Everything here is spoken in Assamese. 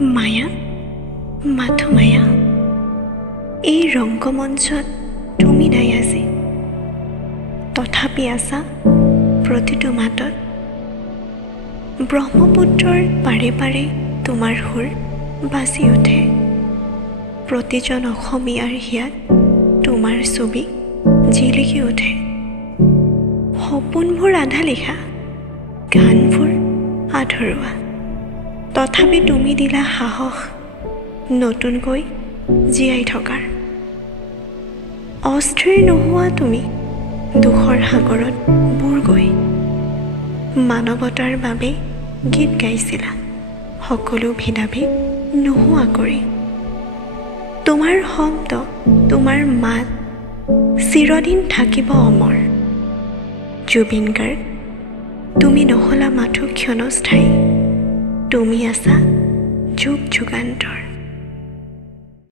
মায়া, মাথো মায়া, এই ৰংগমঞ্চত তুমি নাই আজি, তথাপি আছা প্ৰতিটো মাতত। ব্ৰহ্মপুত্ৰৰ পাৰে পাৰে তোমাৰ সুৰ বাজি উঠে, প্ৰতিজন অসমীয়াৰ হিয়াত তোমাৰ ছবি জিলিকি উঠে। সপোনবোৰ আধা লিখা, গানবোৰ আধৰুৱা, তথাপি তুমি দিলা সাহস নতুনকৈ জীয়াই থকাৰ। অস্থিৰ নোহোৱা তুমি দুখৰ সাগৰত বুৰগৈ, মানৱতাৰ বাবে গীত গাইছিলা সকলো ভেদাভেদ নোহোৱা কৰি। তোমাৰ শব্দ, তোমাৰ মাত চিৰদিন থাকিব অমৰ। জুবিন গাৰ্গ, তুমি নহ'লা মাথো ক্ষণস্থায়ী, তুমি আছা যুগ যুগান্তৰ।